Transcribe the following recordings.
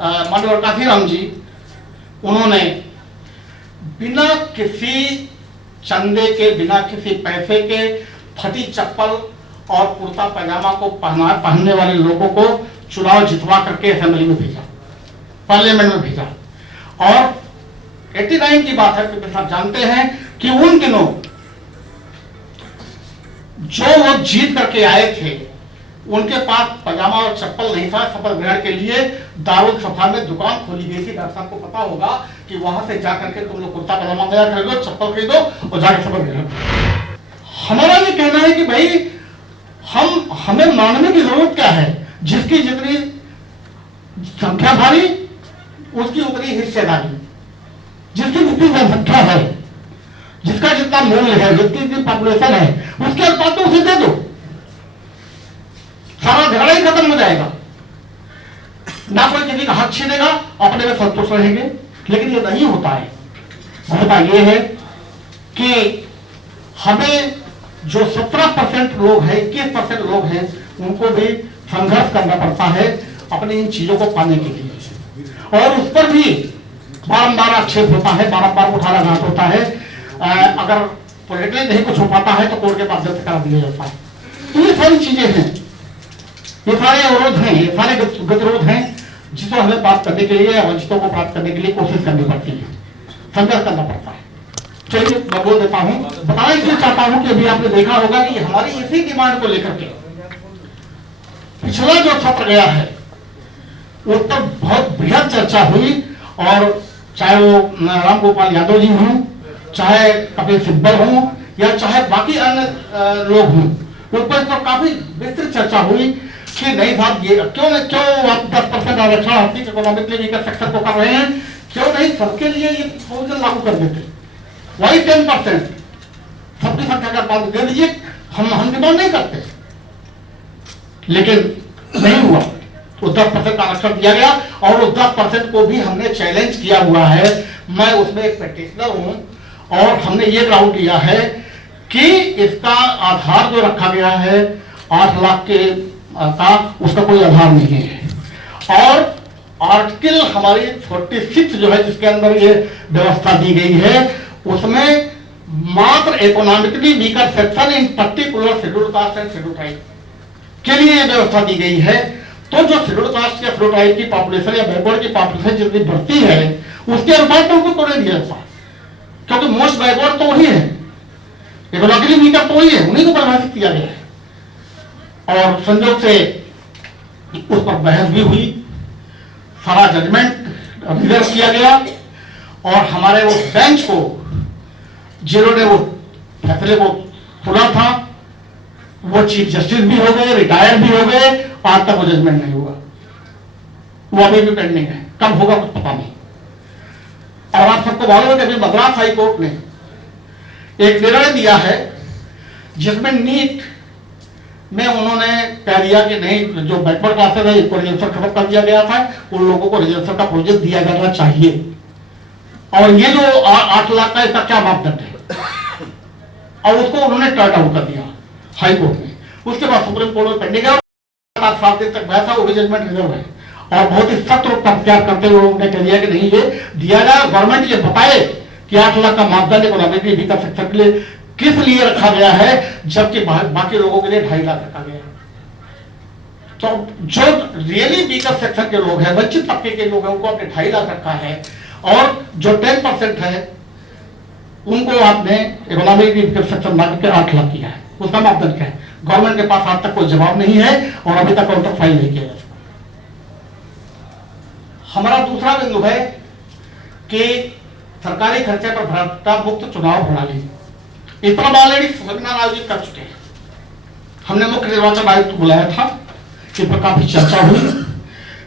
माननीय काशीराम जी, उन्होंने बिना किसी चंदे के, बिना किसी पैसे के फटी चप्पल और कुर्ता पैजामा को पहनने वाले लोगों को चुनाव जितवा करके असेंबली में भेजा, पार्लियामेंट में भेजा। और 89 की बात है, पिता साहब जानते हैं कि उन दिनों जो वो जीत करके आए थे उनके पास पजामा और चप्पल नहीं था। शपथ ग्रहण के लिए दारुल सफा में दुकान खोली गई थी। डॉक्टर साहब को पता होगा कि वहां से जाकर के तुम लोग कुर्ता पजामा तैयार खरीदो, चप्पल खरीदो और जाकर शपथ ग्रहण। हमारा ये कहना है कि भाई हमें मानने की जरूरत क्या है? जिसकी जितनी संख्या भारी उसकी उतनी हिस्सेदारी, जिसकी जितनी जनसंख्या है, जिसका जितना मूल्य है, जितनी जितनी पॉपुलेशन है, उसके अनुपात तो उसे दे दो, सारा झगड़ा ही खत्म हो जाएगा। ना कोई किसी का हक छीनेगा, अपने में संतुष्ट रहेंगे। लेकिन ये नहीं होता है। होता ये है कि हमें जो 17% लोग हैं, 21% लोग हैं, उनको भी संघर्ष करना पड़ता है अपनी इन चीजों को पाने के लिए। और उस पर भी बारंबार आक्षेप होता है, बारंबार उठाना होता है। अगर पॉलिटिकली नहीं कुछ हो पाता है तो कोर्ट के माध्यम से करा दिया जाता है। तो ये सारी चीजें हैं, ये सारे अवरोध हैं, ये सारे गतिरोध हैं जिसको हमें बात करने के लिए, वंचितों को प्राप्त करने के लिए कोशिश करनी पड़ती है, संघर्ष करना पड़ता है। चलिए मैं बोल देता हूं, बताना इसलिए चाहता हूं कि अभी आपने देखा होगा कि हमारी इसी डिमांड को लेकर के पिछला जो सत्र गया है उस पर बहुत बृहद चर्चा हुई। और चाहे वो राम गोपाल यादव जी हों, चाहे कपिल सिब्बल हों, या चाहे बाकी अन्य लोग हों, उन पर काफी विस्तृत चर्चा हुई कि नहीं साहब ये क्यों आप 10% आरक्षण आर्थिक इकोनॉमिकली वीकर सेक्टर को कर रहे हैं, क्यों नहीं सबके लिए ये प्रोविजन लागू कर देते, वही 10% सबकी संख्या का बात दे दीजिए, हम डिमांड नहीं करते। लेकिन नहीं हुआ, तो 10% आरक्षण दिया गया और उस 10% को भी हमने चैलेंज किया हुआ है। मैं उसमें एक प्रैक्टिशनर हूं और हमने ये ग्राउंड लिया है कि इसका आधार जो रखा गया है 8 लाख के का, उसका कोई आधार नहीं है। और आर्टिकल हमारी 46 जो है जिसके अंदर ये व्यवस्था दी गई है, उसमें मात्र economically weaker section in particular schedule caste and schedule tribe के लिए ये व्यवस्था दी गई है। तो जो शेड्यूल कास्ट या शेड्यूल ट्राइब की पॉपुलेशन या बैकवर्ड की पॉपुलेशन जितनी बढ़ती है उसके अनुपात में उनको तोड़े दिया जाता है, क्योंकि मोस्ट बैकवर्ड तो वही है, इकोनॉमिकली वीकर तो वही है, उन्हीं को परिभाषित किया गया है। और संयोग से उस पर बहस भी हुई, सारा जजमेंट रिजर्व किया गया और हमारे वो बेंच को जिन्होंने वो फैसले को सुना था वो चीफ जस्टिस भी हो गए, रिटायर भी हो गए, आज तक वो जजमेंट नहीं हुआ, वो अभी भी पेंडिंग है, कब होगा कुछ पता नहीं। और आप सबको मालूम है कि अभी मद्रास हाई कोर्ट ने एक निर्णय दिया है जिसमें नीट में उन्होंने कह दिया कि नहीं, जो बैकवर्ड क्लासेस है इसको रिजर्वेशन खत्म कर दिया गया था, उन लोगों को रिजर्वेशन का प्रोजेक्ट दिया जाना चाहिए। और ये जो 8 लाख का इसका क्या मापदंड है, और उसको उन्होंने टर्न आउट कर दिया हाई कोर्ट में। उसके बाद सुप्रीम कोर्ट में पेंडिंग है, 7 दिन तक बैठा, वो भी जजमेंट रिजर्व है। और बहुत ही सख्त रूप का प्रचार करते हुए उन्होंने कह दिया कि नहीं ये दिया जाए, गवर्नमेंट ये बताए कि 8 लाख का मापदंड इकोनॉमिकली वीकर सेक्टर के लिए किस लिए रखा गया है, जबकि बाकी लोगों के लिए 2.5 लाख रखा गया है। तो जो रियली वीकर सेक्टर के लोग हैं, वंचित तबके के लोग हैं, उनको आपने 2.5 लाख रखा है। और जो 10% है उनको आपने इकोनॉमिक वीकर सेक्टर ला करके 8 लाख किया है। उसका मापदंड क्या है? गवर्नमेंट के पास आज तक कोई जवाब नहीं है और अभी तक काउंटर फाइल नहीं किया जा सका। हमारा दूसरा बिंदु है कि सरकारी खर्चे पर भ्रष्टा मुक्त चुनाव प्रणाली, इतना ऑलरेडी सेमिनार आयोजित कर चुके हैं। हमने मुख्य निर्वाचन आयुक्त को बुलाया था, इस पर काफी चर्चा हुई,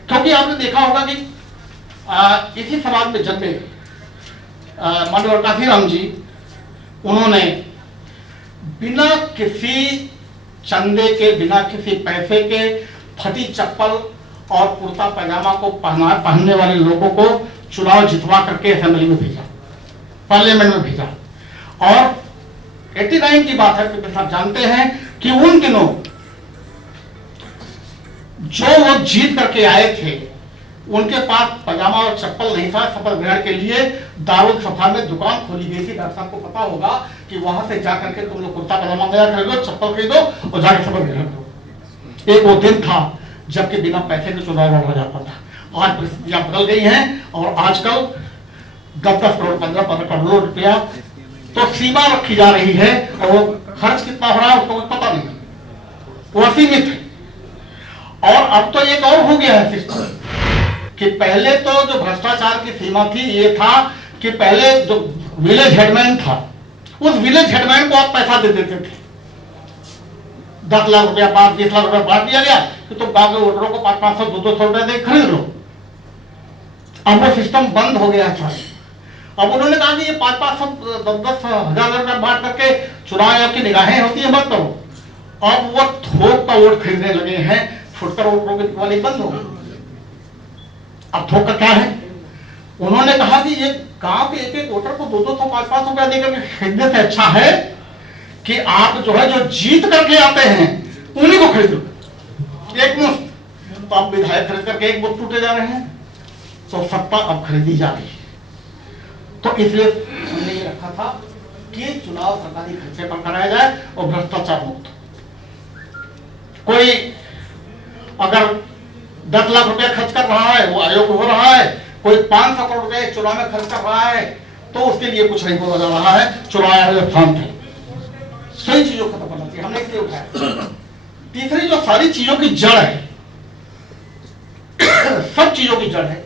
क्योंकि आपने देखा होगा कि इसी समाज में जन्मे माननीय काशीराम जी, उन्होंने बिना किसी चंदे के, बिना किसी पैसे के फटी चप्पल और कुर्ता पैजामा को पहनने वाले लोगों को चुनाव जितवा करके असेंबली में भेजा, पार्लियामेंट में भेजा। और 89 की बात है, पिता साहब जानते हैं कि उन दिनों जो वो जीत करके आए थे उनके पास पजामा और चप्पल नहीं था, शपथ ग्रहण के लिए दारुल सफा में दुकान खोली गई थी। डॉक्टर साहब को पता होगा कि वहां से जाकर के तुम लोग कुर्ता पजामा नया खरीदो, चप्पल खरीदो और जाकर शपथ ग्रहण करो। एक वो दिन था जबकि बिना पैसे के चुनाव लड़ा जाता था। आज परिस्थितियां बदल गई हैं और आजकल 10-10 करोड़ 15-15 करोड़ रुपया तो सीमा रखी जा रही है और वो खर्च कितना हो रहा है उसको पता नहीं, वो असीमित है। और अब तो एक और हो गया है सिस्टम कि पहले तो जो भ्रष्टाचार की सीमा थी ये था कि पहले जो विलेज हेडमैन था उस विलेज हेडमैन को आप पैसा दे देते थे, 10 लाख रुपया 5-20 लाख रुपया बांट दिया गया कि तुम गांव के वोटरों को 500-500 200 रुपया दे खरीद लो। अब वो सिस्टम बंद हो गया था। अब उन्होंने कहा कि ये 500-500 10-10 हजार रुपया बांट करके चुनाव आपकी निगाहें होती है मत करो। अब वो थोक का वोट खरीदने लगे हैं, फुटकर वोटरों की बिकवाली बंद हो गई। अब थोक का क्या है? उन्होंने कहा कि ये गांव के एक एक वोटर को 200 500 रुपया देकर खरीदने से अच्छा है कि आप जो है जो जीत करके आते हैं उन्हीं को खरीद लो एक मुफ्त। तो अब विधायक खरीद करके एक मुफ्त टूटे जा रहे हैं, तो सत्ता अब खरीदी जा रही है। तो इसलिए हमने ये रखा था कि चुनाव सरकारी खर्चे पर कराया जाए और भ्रष्टाचार मुक्त। कोई अगर 10 लाख रुपया खर्च कर रहा है वो अयोग्य हो रहा है, कोई 500 करोड़ रुपया चुनाव में खर्च कर रहा है तो उसके लिए कुछ नहीं बोला जा रहा है, चुनाव आयोग शांत है। सही चीजों को खत्म करना चाहिए, हमने इसलिए उठाया। तीसरी जो सारी चीजों की जड़ है, सब चीजों की जड़ है,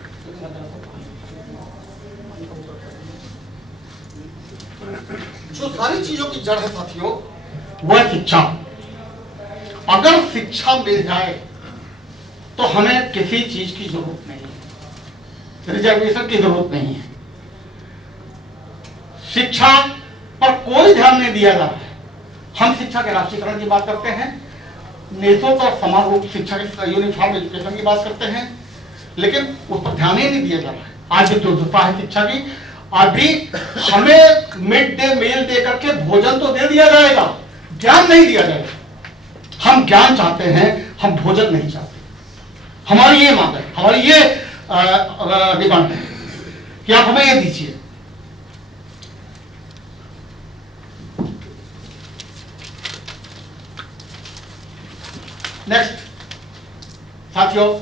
जो सारी चीजों की जड़ है साथियों वह है शिक्षा। अगर शिक्षा मिल जाए तो हमें किसी चीज की जरूरत नहीं है, रिजर्वेशन की जरूरत नहीं है। शिक्षा पर कोई ध्यान नहीं दिया जा रहा है। हम शिक्षा के राष्ट्रीयकरण की बात करते हैं, निःशुल्क और समान रूप शिक्षा की यूनिफॉर्म एजुकेशन की बात करते हैं, लेकिन उस पर ध्यान ही नहीं दिया जा रहा है। आज भी दुर्दशा है शिक्षा की। अभी हमें मिड डे मील दे करके भोजन तो दे दिया जाएगा, ज्ञान नहीं दिया जाएगा। हम ज्ञान चाहते हैं, हम भोजन नहीं चाहते। हमारी ये मांग है, हमारी ये डिमांड है कि आप हमें ये दीजिए। नेक्स्ट साथियों,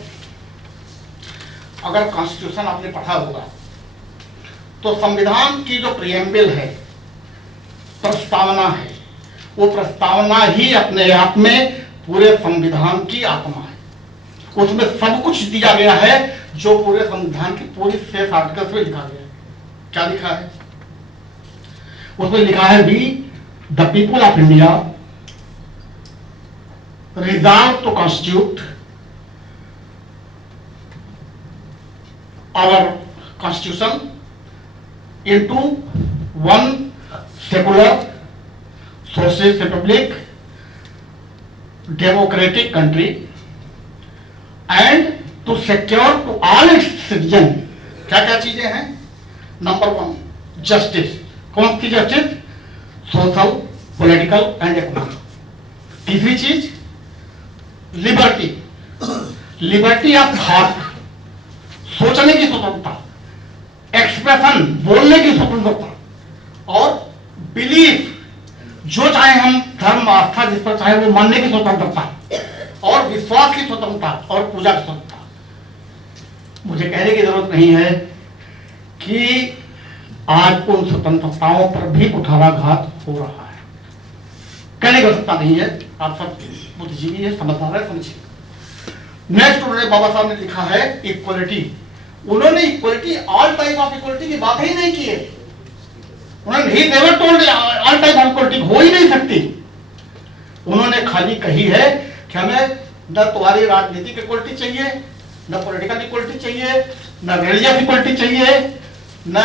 अगर कॉन्स्टिट्यूशन आपने पढ़ा होगा तो संविधान की जो प्रिएम्बल है, प्रस्तावना है, वो प्रस्तावना ही अपने आप में पूरे संविधान की आत्मा है। उसमें सब कुछ दिया गया है जो पूरे संविधान की पूरी 6 आर्टिकल्स में लिखा गया है। क्या लिखा है उसमें? लिखा है we the people of India resolve to constitute our constitution into one secular socialist republic democratic country and to secure to all its citizen क्या क्या चीजें हैं? Number 1 justice. कौन सी justice? Social, political and economic. तीसरी चीज liberty, liberty of thought, सोचने की स्वतंत्रता, एक्सप्रेशन, बोलने की स्वतंत्रता, और बिलीफ, जो चाहे हम धर्म आस्था जिस पर चाहे वो मानने की स्वतंत्रता, और विश्वास की स्वतंत्रता और पूजा की स्वतंत्रता। मुझे कहने की जरूरत नहीं है कि आज उन स्वतंत्रताओं पर भी कुठाराघात हो रहा है। कहने की आवश्यकता नहीं है, आप सब बुद्धिजीवी है, समझदार है, समझिए। नेक्स्ट उन्होंने बाबा साहब ने लिखा है इक्वलिटी। उन्होंने equality, all type of equality की बात ही नहीं की है। उन्होंने he never told all type of equality हो ही नहीं सकती। उन्होंने खाली कही है कि हमें न तुम्हारी राजनीतिक इक्वलिटी चाहिए, न पॉलिटिकल इक्वलिटी चाहिए, न रिलीजियस इक्वलिटी चाहिए, न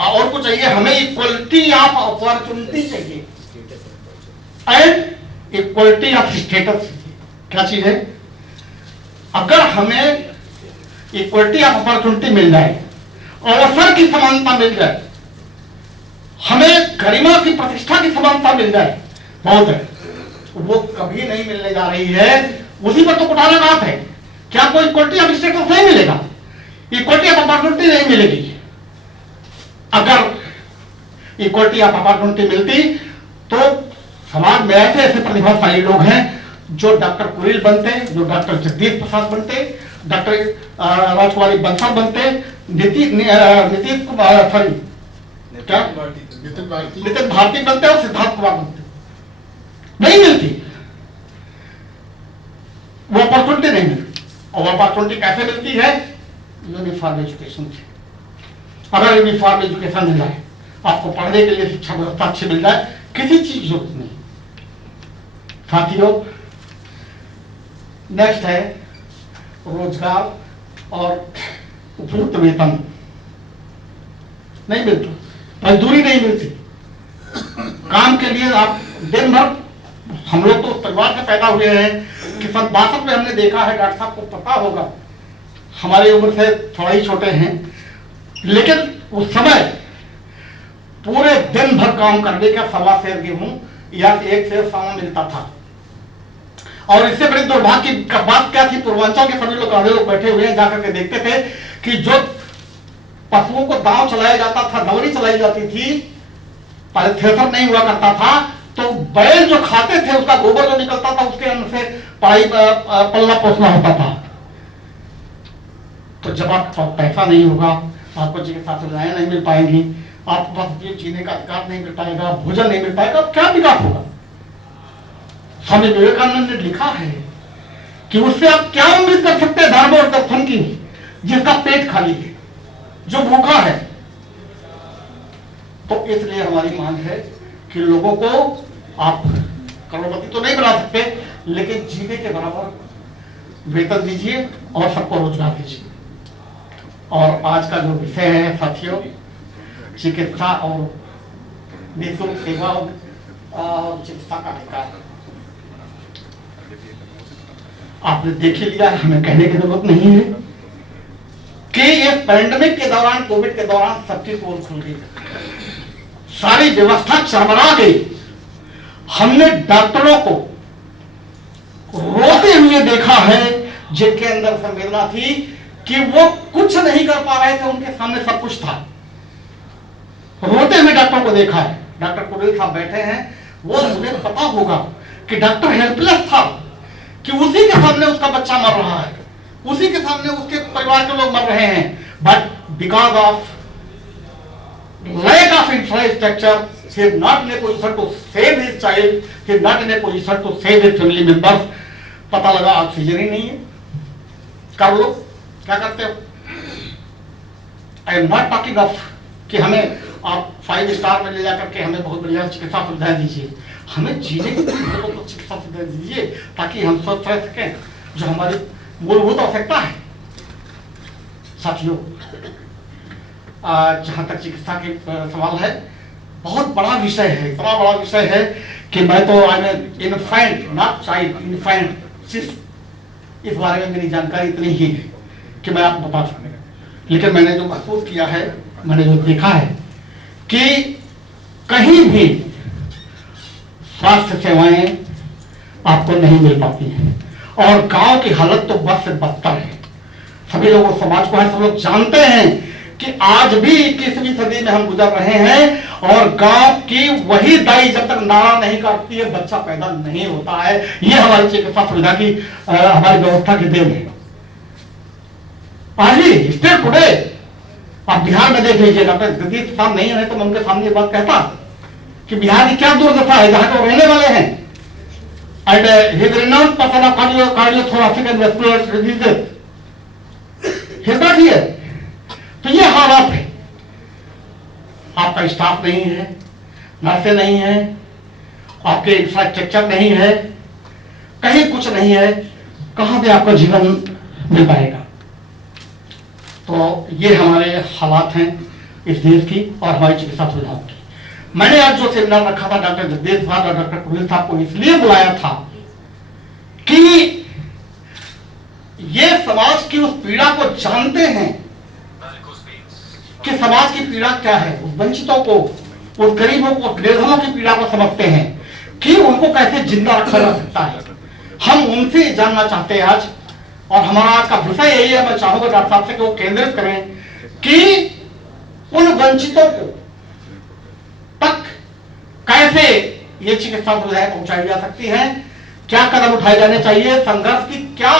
और कुछ चाहिए, हमें इक्वलिटी ऑफ अपॉर्चुनिटी चाहिए एंड इक्वलिटी ऑफ स्टेटस। क्या चीज है? अगर हमें इक्वलिटी ऑफ अपॉर्चुनिटी मिल जाए, अवसर की समानता मिल जाए, हमें गरिमा की, प्रतिष्ठा की समानता मिल जाए, बहुत है। वो कभी नहीं मिलने जा रही है। उसी पर तो कुठाराघात है क्या कोई इक्वलिटी ऑफ स्टेटस नहीं मिलेगा? इक्वलिटी ऑफ अपॉर्चुनिटी नहीं मिलेगी। अगर इक्वलिटी ऑफ अपॉर्चुनिटी मिलती तो समाज में ऐसे ऐसे प्रतिभाशाली लोग हैं जो डॉक्टर कुरिल बनते, जो डॉक्टर जगदीश प्रसाद बनते, डॉक्टर राजकुमारी बंसल बनते, नीतीश कुमार सॉरी क्या नितिन भारती बनते और सिद्धार्थ कुमार बनते। नहीं मिलती, वो अपॉर्चुनिटी नहीं मिलती। और अपॉर्चुनिटी कैसे मिलती है? यूनिफॉर्म एजुकेशन से। अगर यूनिफॉर्म एजुकेशन मिल जाए, आपको पढ़ने के लिए शिक्षा व्यवस्था अच्छी मिल जाए, किसी चीज की जरूरत नहीं। साथियों, नेक्स्ट है रोजगार और उपयुक्त वेतन। नहीं मिलता, मजदूरी नहीं मिलती। काम के लिए आप दिन भर, हम लोग तो उस परिवार से पैदा हुए हैं कि सन 62 में हमने देखा है, डॉक्टर साहब को पता होगा, हमारी उम्र से थोड़ा ही छोटे हैं, लेकिन उस समय पूरे दिन भर काम करने का 1.25 सेर गेहूं या 1 सेर सामान मिलता था। और इससे बड़ी दुर्भाग्य की बात क्या थी, पूर्वांचल के सभी लोग बैठे हुए हैं, जाकर के देखते थे कि जो पशुओं को दांव चलाया जाता था, दौरी चलाई जाती थी, पहले थ्रेसर नहीं हुआ करता था, तो बैल जो खाते थे उसका गोबर जो निकलता था उसके अन्न से पल्ला पोसना होता था। तो जब आपका पैसा नहीं होगा, आपको चिकित्सा सुविधाएं नहीं मिल पाएंगी, आपको पास जीने का अधिकार नहीं मिल पाएगा, भोजन नहीं मिल पाएगा, क्या विकास होगा? स्वामी विवेकानंद ने लिखा है कि उससे आप क्या उम्मीद कर सकते हैं धर्म और दर्शन की, जिसका पेट खाली है, जो भूखा है। तो इसलिए हमारी मांग है कि लोगों को आप करोड़पति तो नहीं बना सकते, लेकिन जीने के बराबर वेतन दीजिए और सबको रोजगार दीजिए। और आज का जो विषय है साथियों, चिकित्सा और निःशुल्क सेवा और चिकित्सा का अधिकार, आपने देख ही लिया, हमें कहने की जरूरत नहीं है कि इस पैंडेमिक के दौरान, कोविड के दौरान सबकी पोल खुल गई, सारी व्यवस्था चरमरा गई। हमने डॉक्टरों को रोते हुए देखा है, जिनके अंदर संवेदना थी कि वो कुछ नहीं कर पा रहे थे, उनके सामने सब कुछ था। रोते हुए डॉक्टर को देखा है। डॉक्टर कुरिल साहब बैठे हैं, वो मुझे पता होगा कि डॉक्टर हेल्पलेस था कि उसी के सामने उसका बच्चा मर रहा है, उसी के सामने उसके परिवार के लोग मर रहे हैं, but because of lack of infrastructure, he is not in a position to save his child, he is not in a position to save his family members. पता लगा ऑक्सीजन ही नहीं है। कर लो, क्या करते हो? I am not talking of कि हमें आप 5 स्टार में ले जाकर के हमें बहुत बढ़िया चिकित्सा सुविधाएं दीजिए, हमें जीने की तो चिकित्सा सुविधाएं दीजिए ताकि हम स्वस्थ रह सकें, जो हमारी मूलभूत आवश्यकता है। साथियों, जहां तक चिकित्सा के सवाल है, बहुत बड़ा विषय है, इतना बड़ा विषय है कि मैं तो इन्फेंट नॉट चाइल्ड, इन्फेंट, इस बारे में मेरी जानकारी इतनी ही है कि मैं आपको बता सकूं। लेकिन मैंने जो महसूस किया है, मैंने जो देखा है कि कहीं भी स्वास्थ्य सेवाएं आपको नहीं मिल पाती हैं, और गांव की हालत तो बस से बदतर है। सभी लोगों, समाज को है, सब लोग जानते हैं कि आज भी 21वीं सदी में हम गुजर रहे हैं, और गांव की वही दाई जब तक नाड़ा नहीं काटती है, बच्चा पैदा नहीं होता है। ये हमारी चिकित्सा सुविधा की, हमारी व्यवस्था की देन है। आज ही स्टेट टुडे आप बिहार में देख लीजिए, डॉक्टर जगदीश प्रसाद नहीं है तो मैं उनके सामने ये बात कहता कि बिहार की क्या दुर्दशा है, जहां को रहने वाले हैं, and he is renowned person of cardiothoracic and vascular diseases, he is not here. तो ये हालात है, आपका स्टाफ नहीं है, नर्सें नहीं है, आपके इंफ्रास्ट्रक्चर नहीं है, कहीं कुछ नहीं है, कहां पे आपका जीवन मिल पाएगा? तो ये हमारे हालात हैं इस देश की और हमारी चिकित्सा सुविधाओं की। मैंने आज जो सेमिनार रखा था डॉक्टर जगदीश साहब और डॉक्टर कुरिल साहब को इसलिए बुलाया था कि ये समाज की उस पीड़ा को जानते हैं कि समाज की पीड़ा क्या है, उस वंचितों को, उस गरीबों को, निर्धनों की पीड़ा को समझते हैं कि उनको कैसे जिंदा रखा जा सकता है। हम उनसे जानना चाहते हैं आज और हमारा आज का विषय यही है, मैं चाहूंगा डॉक्टर साहब से कि वो केंद्रित करें कि उन वंचितों को तक कैसे ये चिकित्सा सुविधाएं पहुंचाई जा सकती हैं, क्या कदम उठाए जाने चाहिए, संघर्ष की क्या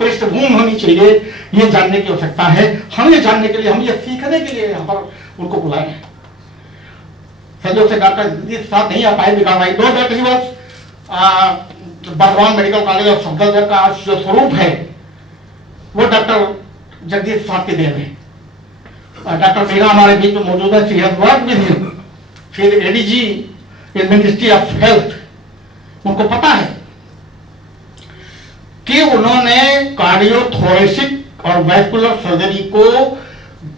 पृष्ठभूमि होनी चाहिए, ये जानने की आवश्यकता है। हम ये जानने के लिए, हम ये सीखने के लिए यहाँ पर उनको बुलाए हैं। संयोग से डॉक्टर जगदीश साथ नहीं आ पाए, because I know that he was Bardhaman medical college of Safdarjung का जो स्वरूप है वो डॉक्टर जगदीश साथ के देन है। डॉक्टर मीरा हमारे बीच में मौजूद है, she has worked with him, फिर ADG in Ministry of Health. उनको पता है कि उन्होंने कार्डियोथोरेसिक और वैस्कुलर सर्जरी को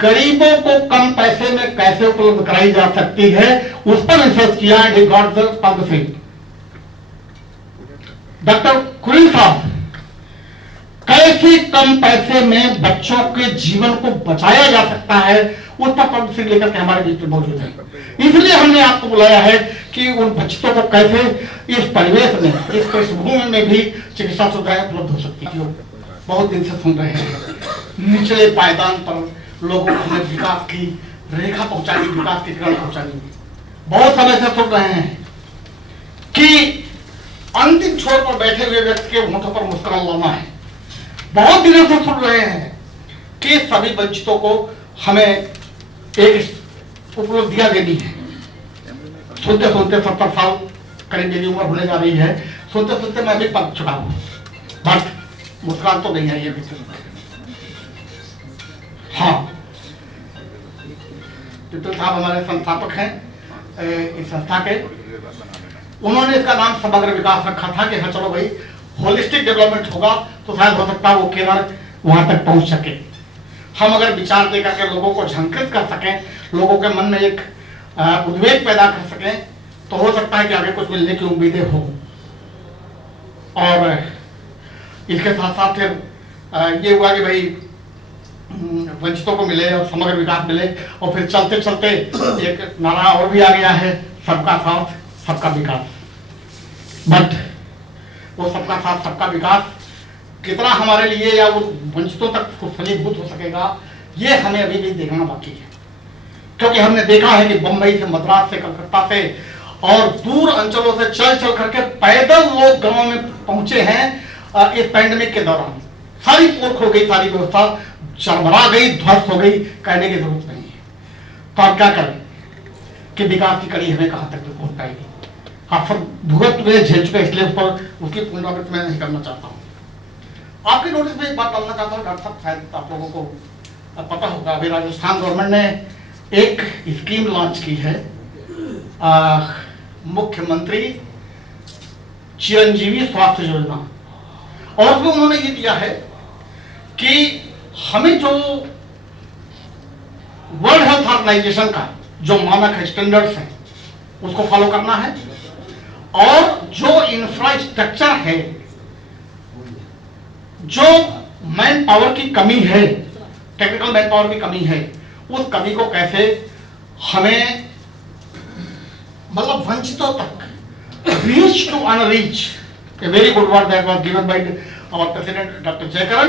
गरीबों को कम पैसे में कैसे उपलब्ध कराई जा सकती है, उस पर रिसर्च किया and he got the Padmashri. Doctor Kurien साहब कैसे कम पैसे में बच्चों के जीवन को बचाया जा सकता है, उस पर पद्मश्री लेकर के हमारे बीच में मौजूद है। इसलिए हमने आपको बुलाया है कि उन बच्चों को कैसे इस परिवेश में, इस पृष्ठभूमि में भी चिकित्सा सुविधाएं उपलब्ध हो सकती है। बहुत दिन से सुन रहे हैं, निचले पायदान पर लोगों को हमें विकास की रेखा पहुंचानी, विकास की किरण पहुंचानी। बहुत समय से सुन रहे हैं कि अंतिम छोर पर बैठे हुए व्यक्ति के होठों पर मुस्कुराना लाना है। बहुत दिनों से सुन रहे हैं कि सभी वंचितों को हमें एक उपलब्धियां देनी है। सुनते सुनते 70 साल करीब मेरी उम्र होने जा रही है, सुनते सुनते मैं भी पक चुका हूं, बट मुस्कुरान तो नहीं है ये भी। हाँ, टिटल साहब हमारे संस्थापक हैं इस संस्था के। उन्होंने इसका नाम समग्र विकास रखा था कि हाँ चलो भाई होलिस्टिक डेवलपमेंट होगा तो शायद हो सकता है वो केवल वहां तक पहुंच सके। हम अगर विचार देकर के लोगों को झंकृत कर सकें, लोगों के मन में एक उद्वेग पैदा कर सकें, तो हो सकता है कि आगे कुछ मिलने की उम्मीदें हो। और इसके साथ साथ फिर ये हुआ कि भाई वंचितों को मिले और समग्र विकास मिले, और फिर चलते चलते एक नारा और भी आ गया है, सबका साथ सबका विकास। बट वो सबका साथ सबका विकास कितना हमारे लिए या वो वंचितों तक फलीभूत हो सकेगा, ये हमें अभी भी देखना बाकी है। क्योंकि हमने देखा है कि बंबई से, मद्रास से, कलकत्ता से और दूर अंचलों से चल चल करके पैदल लोग गांव में पहुंचे हैं इस पैंडेमिक के दौरान। सारी पोख हो गई, सारी व्यवस्था चरमरा गई, ध्वस्त हो गई, कहने की जरूरत नहीं है। तो आप क्या करें कि विकास की कड़ी हमें कहां तक पहुंच पाएगी। आप सब भुगत हुए, झेल चुके, इसलिए उस पर उसकी पुनरावृत्ति मैं नहीं करना चाहता हूँ। आपके नोटिस में एक बात डालना चाहता हूँ डॉक्टर साहब, शायद आप लोगों को पता होगा, अभी राजस्थान गवर्नमेंट ने एक स्कीम लॉन्च की है, मुख्यमंत्री चिरंजीवी स्वास्थ्य योजना। और उसमें उन्होंने ये दिया है कि हमें जो वर्ल्ड हेल्थ ऑर्गेनाइजेशन का जो मानक है, स्टैंडर्ड्स है, उसको फॉलो करना है। और जो इंफ्रास्ट्रक्चर है, जो मैन पावर की कमी है, टेक्निकल मैन पावर की कमी है, उस कमी को कैसे हमें मतलब वंचितों तक reach to unreach, a very good word that was given by our president doctor Jaikaran,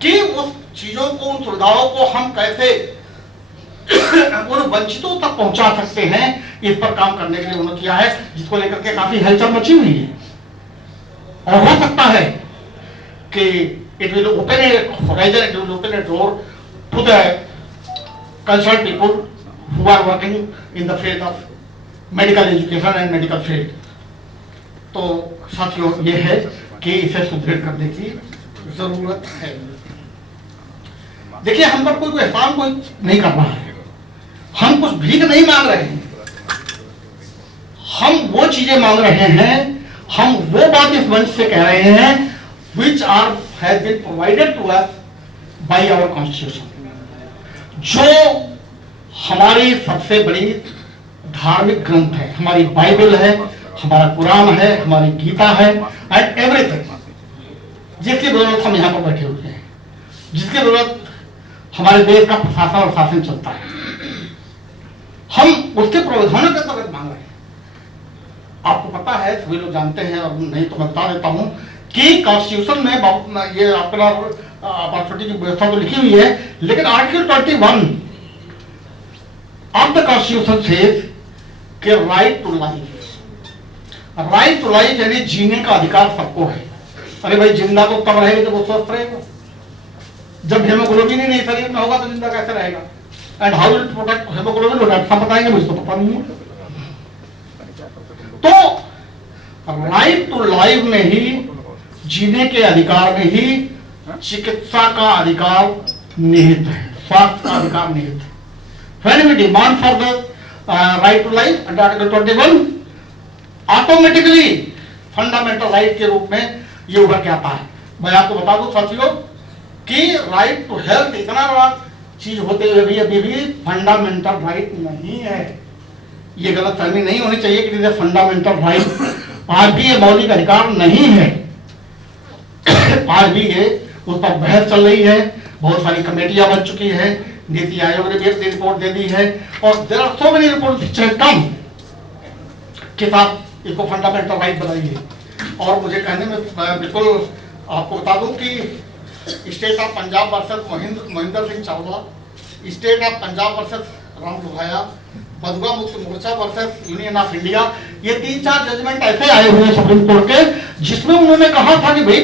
कि उस चीजों को, उन सुविधाओं को हम कैसे उन वंचितों तक पहुंचा सकते हैं, इस पर काम करने के लिए उन्होंने किया है, जिसको लेकर के काफी हलचल मची हुई है। और हो सकता है कि it will open a horizon, it will open a door to the concerned people who are working in the field of medical education and medical field. तो साथियों ये है कि इसे सुदृढ़ करने की जरूरत है। देखिए, हम पर कोई एहसान कोई नहीं कर रहा है, हम कुछ भीख नहीं मांग रहे हैं, हम वो चीजें मांग रहे हैं, हम वो बात इस मंच से कह रहे हैं which has been provided to us by our constitution, जो हमारी सबसे बड़ी धार्मिक ग्रंथ है, हमारी बाइबल है, हमारा कुरान है, हमारी गीता है, एंड एवरीथिंग, जिसकी बदौलत हम यहाँ पर बैठे हुए हैं, जिसकी बदौलत हमारे देश का प्रशासन और शासन चलता है। हम उसके प्रावधानों के तहत मांग रहे हैं। आपको पता है, सभी लोग जानते हैं, और नहीं तो मैं बता देता हूं कि कॉन्स्टिट्यूशन में बहुत ये अपना अपॉर्चुनिटी की व्यवस्था तो लिखी हुई है, लेकिन article 21 of the constitution says कि राइट टू लाइफ यानी जीने का अधिकार सबको है। अरे भाई जिंदा तो तब रहेगा जब वो स्वस्थ रहेगा। जब हेमोग्लोबिन ही नहीं शरीर में होगा तो जिंदा कैसे रहेगा? And how will protect haemoglobin? Doctor साहब बताएंगे, मुझे तो पता नहीं है। तो राइट टू लाइफ में ही, जीने के अधिकार में ही चिकित्सा का अधिकार निहित है, स्वास्थ्य का अधिकार निहित है। When we demand for the right to life under Article 21, automatically fundamental right के रूप में ये उभर के आता है। मैं आपको बता दूं साथियों कि राइट टू हेल्थ इतना बड़ा चीज होते हुए भी अभी भी फंडामेंटल राइट नहीं है। ये गलत फहमी नहीं होनी चाहिए कि फंडामेंटल राइट आज भी ये मौलिक अधिकार नहीं है। आज भी ये उस पर बहस चल रही है, बहुत सारी कमेटियां बन चुकी है, नीति आयोग ने भी अपनी रिपोर्ट दे दी है, और there are so many report come के साथ इसको फंडामेंटल राइट बनाइए। और मुझे कहने में बिल्कुल आपको बता दूं कि state of Punjab versus Mahendra Singh Chawla, state of Punjab versus Ram Lohaya, Badua Mukt Morcha versus Union of India, ये 3-4 जजमेंट ऐसे आए हुए सुप्रीम कोर्ट के जिसमें उन्होंने कहा था कि भाई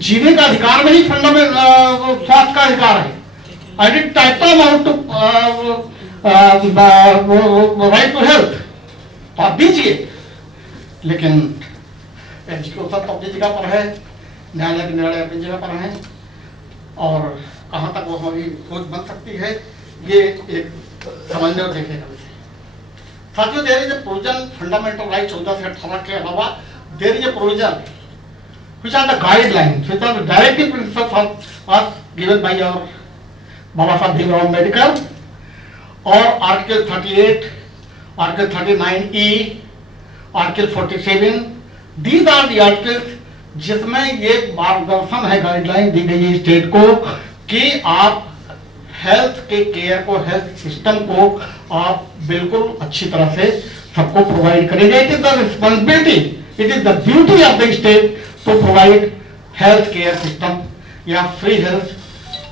जीने का अधिकार में ही फंडामेंटल स्वास्थ्य का अधिकार है। I did title out to right to health, तो आप दीजिए, लेकिन एजुकेशन तो अपनी जगह पर है, न्यायालय के निर्णय अपनी जगह पर है, और कहाँ तक वो हमारी सोच बन सकती है ये एक समझने और देखने का विषय। साथियों, there is a provision fundamental right 14 से 18 के अलावा there is a provision which are the guidelines, which are the directive principles are given by our Baba Saheb Bhimrao Ambedkar, or Article 38, Article 39E, Article 47, these are the articles जिसमें ये मार्गदर्शन है, guideline दी गई है state को कि आप health के केयर को, हेल्थ सिस्टम को आप बिल्कुल अच्छी तरह से सबको प्रोवाइड करेंगे। It is the responsibility, it is the duty of the state to provide health care system या free health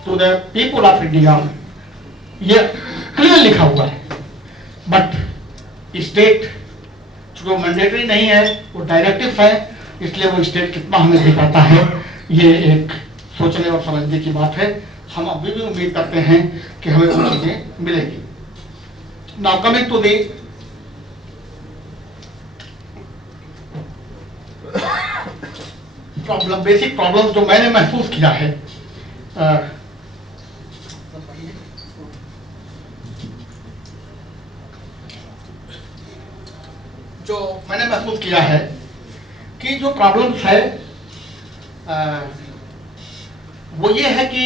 to the people of India, ये क्लियर लिखा हुआ है। बट स्टेट जो मैंडेटरी नहीं है, वो डायरेक्टिव है, इसलिए वो स्टेट कितना हमें दे पाता है ये एक सोचने और समझने की बात है। हम अभी भी उम्मीद करते हैं कि हमें वो चीजें मिलेगी। Now coming to the problem, basic problem जो मैंने महसूस किया है, जो मैंने महसूस किया है कि जो प्रॉब्लम्स है वो ये है कि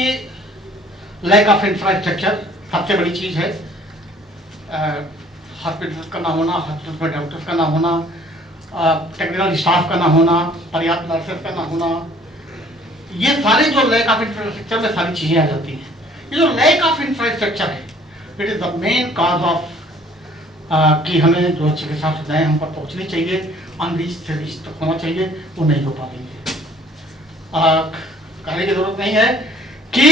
लैक ऑफ इंफ्रास्ट्रक्चर सबसे बड़ी चीज है। हॉस्पिटल्स का ना होना, हॉस्पिटल्स में डॉक्टर्स का ना होना, टेक्निकल स्टाफ का ना होना, पर्याप्त नर्सेस का ना होना, ये सारे जो लैक ऑफ इंफ्रास्ट्रक्चर में सारी चीजें आ जाती हैं। ये जो लैक ऑफ इंफ्रास्ट्रक्चर है, it is the main cause of कि हमें जो चिकित्सा सुविधाएं हम पर पहुंचनी चाहिए, अनरीच से रीच तक होना चाहिए, वो नहीं हो पाती है। कहने की जरूरत नहीं है कि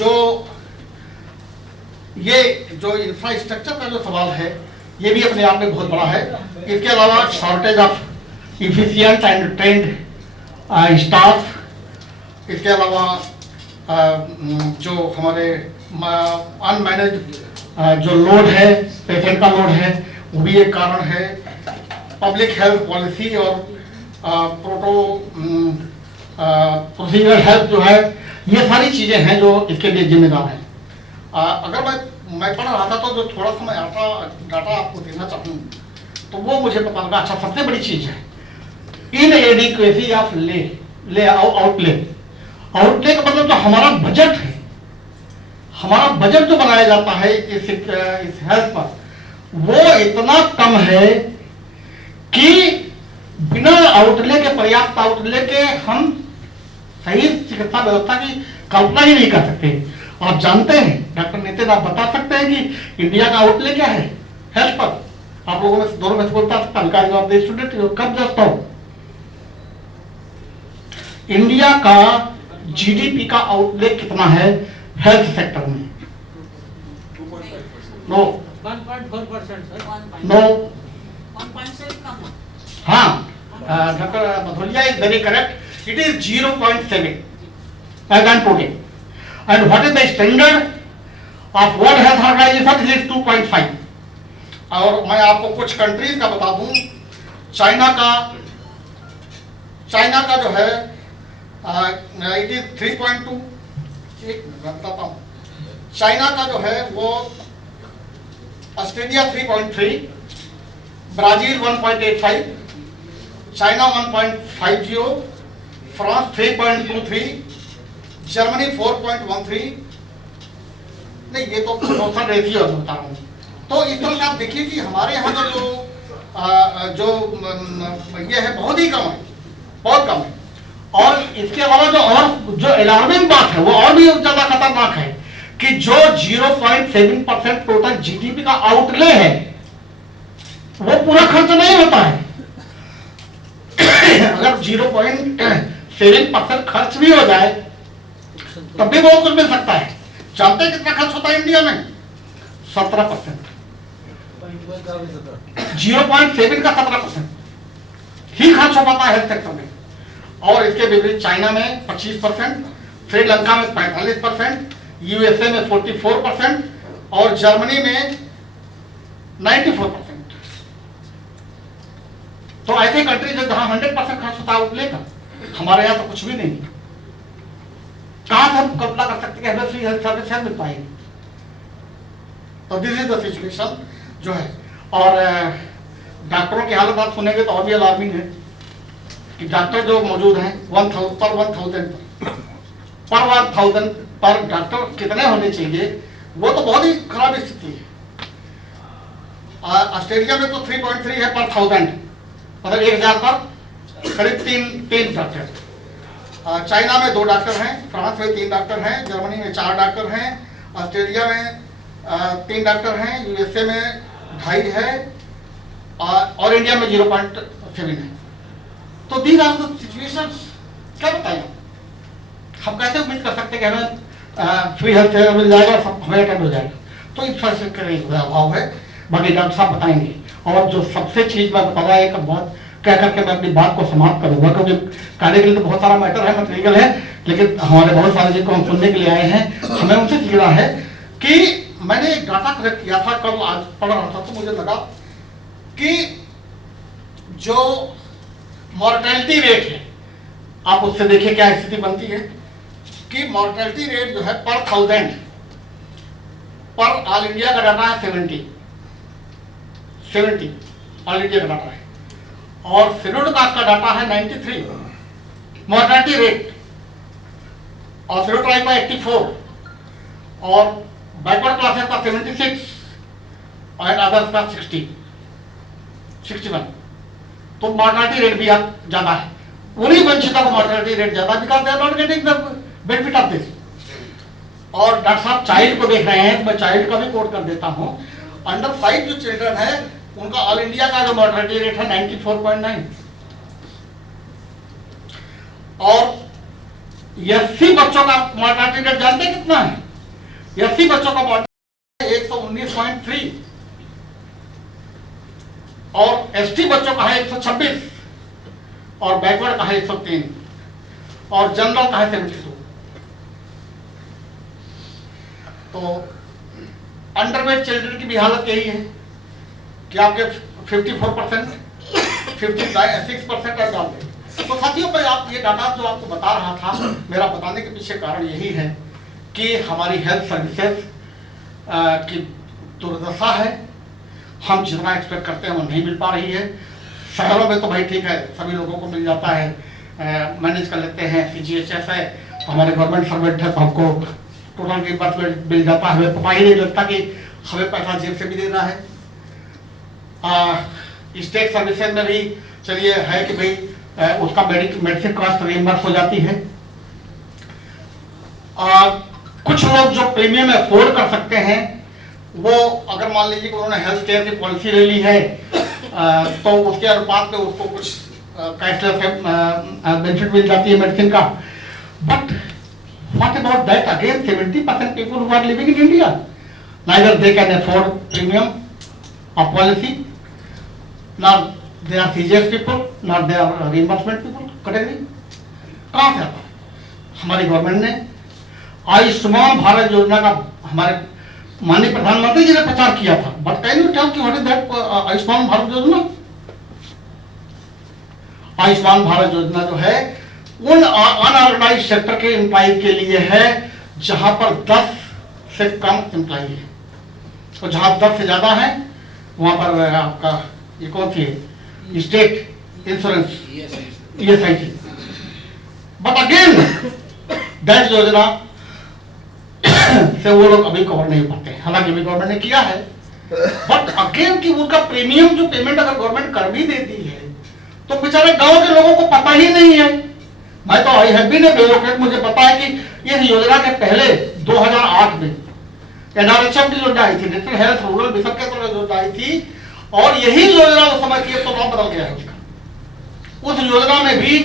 जो ये जो इंफ्रास्ट्रक्चर का जो सवाल है ये भी अपने आप में बहुत बड़ा है। इसके अलावा shortage of efficient and trend staff, इसके अलावा जो हमारे अनमैनेज जो लोड है, पेशेंट का लोड है, वो भी एक कारण है। पब्लिक हेल्थ पॉलिसी और प्रोसीजर हेल्थ जो है, ये सारी चीजें हैं जो इसके लिए जिम्मेदार हैं। अगर मैं पढ़ रहा था तो जो थोड़ा सा मैं डाटा आपको देना चाहूँ तो वो मुझे पता लगा। अच्छा, सबसे बड़ी चीज है इनएडिक्वेसी ऑफ आउटले का मतलब जो हमारा बजट है, हमारा बजट जो बनाया जाता है इस हेल्थ पर, वो इतना कम है कि बिना आउटले के, पर्याप्त आउटले के हम सही चिकित्सा व्यवस्था की कल्पना ही नहीं कर सकते। आप जानते हैं, डॉक्टर नितिन आप बता सकते हैं कि इंडिया का आउटले क्या है हेल्थ पर? आप लोगों में दोनों में से बोलता सकता, कब जस्ट हो इंडिया का जीडीपी का आउटले कितना है हेल्थ सेक्टर में? No 1.4% sir. नो 1.7 कम है। हाँ, doctor Madhulia is very correct, it is 0.7 than today, and what is the standard of World Health Organization? This is 2.5. और मैं आपको कुछ कंट्रीज का बता दूं, चाइना का जो है इट इज 3.2, एक मिनट बताता हूं, चाइना का जो है वो, Australia 3.3, Brazil 1.85, China 1.50, France 3.23, Germany 4.13। नहीं, ये तो प्रोपोर्शन रेशियो बता रहा हूँ। तो इस तरह से आप देखिए कि हमारे यहाँ का जो ये है बहुत ही कम है, बहुत कम है। और इसके अलावा जो अलार्मिंग बात है वो और भी ज्यादा खतरनाक है कि जो 0.7% टोटल जीडीपी का आउटले है वो पूरा खर्च नहीं होता है। अगर 0.7% खर्च भी हो जाए तब भी बहुत कुछ मिल सकता है। जानते हैं कितना खर्च होता है इंडिया में? 17%। 0.7 का 17% ही खर्च हो पाता है हेल्थ सेक्टर में। और इसके विपरीत चाइना में 25%, श्रीलंका में 45%, यूएसए में 44% और जर्मनी में 94%। तो ऐसे कंट्रीज है जहां 100% खर्च होता है आउटले का, हमारे यहाँ तो कुछ भी नहीं। कहां से हम कल्पना कर सकते हैं कि फ्री हेल्थ सर्विस मिल पाएगी? तो दिस इज द सिचुएशन जो है। और डॉक्टरों की हालत आप सुनेंगे तो और भी अलार्मिंग है कि डॉक्टर जो मौजूद हैं 1000 पर डॉक्टर कितने होने चाहिए, वो तो बहुत ही खराब स्थिति है। ऑस्ट्रेलिया में तो 3.3 है पर 1000, मतलब 1000 पर करीब तीन डॉक्टर। चाइना में 2 डॉक्टर हैं, फ्रांस में 3 डॉक्टर हैं, जर्मनी में 4 डॉक्टर हैं, ऑस्ट्रेलिया में 3 डॉक्टर हैं, यूएसए में 2.5 है और इंडिया में 0.7 है। तो दीज आर द सिचुएशंस। क्या बताएं, हम कैसे उम्मीद कर सकते हैं कि हमें फ्री हेल्थ मिल जाएगा और सब हमें अटेंड हो जाएगा? तो इंफ्रास्ट्रक्चर का अभाव है। बाकी डॉक्टर साहब बताएंगे। और जो सबसे चीज मैं बता रहा है, एक बहुत कह करके मैं अपनी बात को समाप्त करूंगा, क्योंकि कार्य के लिए तो बहुत सारा मैटर है, मटेरियल है, लेकिन हमारे बहुत सारे जिनको हम सुनने के लिए आए हैं, हमें उनसे सीखना है कि मैंने एक डाटा कलेक्ट किया था कल, आज पढ़ रहा था तो मुझे लगा कि जो मॉर्टेलिटी रेट है, आप उससे देखिए क्या स्थिति बनती है कि मॉर्टेलिटी रेट जो है पर 1000 पर ऑल इंडिया का डाटा है 70 ऑल इंडिया का डाटा है, और शेड्यूल्ड कास्ट का डाटा है 93 मॉर्टेलिटी रेट, और शेड्यूल्ड ट्राइब का 84 और बैकवर्ड क्लासेस का 76 और अदर्स का 61। तो मॉर्टेलिटी रेट भी आप ज्यादा है। उन्हीं वंचितों का मॉर्टेलिटी रेट ज्यादा, because they are not getting the benefit of this. और डॉक्टर साहब चाइल्ड को देख रहे हैं, मैं चाइल्ड का भी कोट कर देता हूं। अंडर 5 जो चिल्ड्रन है उनका ऑल इंडिया का जो मॉर्टेलिटी रेट है 94.9, और 80 बच्चों का मॉर्टेलिटी रेट जानते हैं कितना है? 80 बच्चों का मॉर्टेलिटी 119.3 और एसटी बच्चों का है 126 और बैकवर्ड का है 103 और जनरल का है 72। तो अंडरवेट चिल्ड्रन की भी हालत यही है कि आपके 54%, 56% डालते। तो साथियों, मैं आप ये डाटा जो आपको बता रहा था, मेरा बताने के पीछे कारण यही है कि हमारी हेल्थ सर्विसेज की दुर्दशा है। हम जितना एक्सपेक्ट करते हैं वो नहीं मिल पा रही है। शहरों में तो भाई ठीक है, सभी लोगों को मिल जाता है, मैनेज कर लेते हैं। CGHS है, हमारे गवर्नमेंट सर्वेंट है, तो हमको टोटल रिइंबर्समेंट मिल जाता है। हमें पता ही नहीं लगता कि हमें पैसा जेब से भी देना है। स्टेट सर्विसेज में भी चलिए है कि भाई उसका मेडिसिन कॉस्ट रिइंबर्स हो जाती है। कुछ लोग जो प्रीमियम अफोर्ड कर सकते हैं, वो अगर मान लीजिए कि उन्होंने हेल्थ केयर की पॉलिसी ले ली है, तो उसके अनुपात में उसको कुछ कैशलेस बेनिफिट मिल जाती है मेडिसिन का, but what about that again 70% people who are living in India, neither they can afford premium of policy, nor they are CGS people, nor they are reimbursement people category. कहाँ से आता? हमारी government ने आयुष्मान भारत योजना का हमारे माननीय प्रधानमंत्री जी ने प्रचार किया था, बट कैन यू टेल कि what is that Ayushman Bharat योजना? आयुष्मान भारत योजना जो है उन अनऑर्गेनाइज सेक्टर के एम्प्लॉय के लिए है जहां पर 10 से कम एम्प्लॉय है, और जहां 10 से ज्यादा है वहां पर आपका ये कौन सी है, state insurance ESIC। But again that योजना से वो लोग अभी कवर नहीं पाते, हालांकि अभी गवर्नमेंट ने किया है, बट अगेन कि उनका प्रीमियम जो पेमेंट अगर गवर्नमेंट कर भी देती है तो बेचारे गांव के लोगों को पता ही नहीं है। मैं तो I have been a bureaucrat, मुझे पता है कि इस योजना के पहले 2008 में NRHM की योजना आई थी, नेशनल हेल्थ रूरल मिशन के तहत योजना आई थी, और यही योजना उस समय थी, तो नाम बदल गया है उसका। उस योजना में भी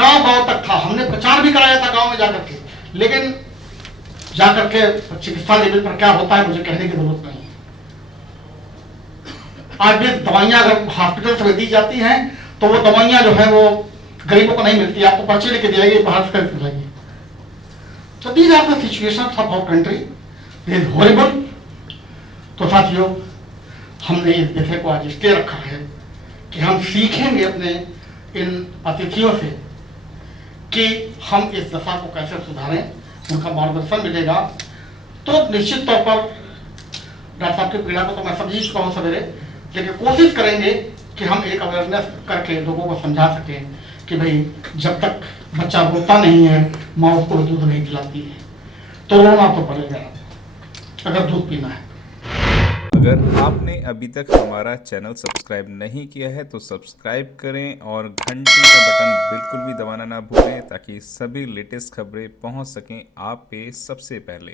गांव गांव तक था, हमने प्रचार भी कराया था गांव में जाकर के, लेकिन जाकर के चिकित्सा लेवल पर क्या होता है मुझे कहने की जरूरत नहीं है। आज भी दवाइयां अगर हॉस्पिटल में दी जाती हैं तो वो दवाइयां जो है वो गरीबों को नहीं मिलती, आपको पर्ची लेके दिया गया बाहर से खरीद। तो these are the situations of our country, this is horrible. तो साथियों, हमने इस विषय को आज इसलिए रखा है कि हम सीखेंगे अपने इन अतिथियों से कि हम इस दशा को कैसे सुधारें, उनका मार्गदर्शन मिलेगा तो निश्चित तौर पर डॉक्टर साहब की पीड़ा को तो मैं समझ चुका हूँ सवेरे, लेकिन कोशिश करेंगे कि हम एक अवेयरनेस करके लोगों को समझा सकें कि भाई जब तक बच्चा रोता नहीं है माँ उसको दूध नहीं पिलाती है, तो रोना तो पड़ेगा अगर दूध पीना है। अगर आपने अभी तक हमारा चैनल सब्सक्राइब नहीं किया है तो सब्सक्राइब करें और घंटी का बटन बिल्कुल भी दबाना ना भूलें ताकि सभी लेटेस्ट खबरें पहुंच सकें आप पे सबसे पहले।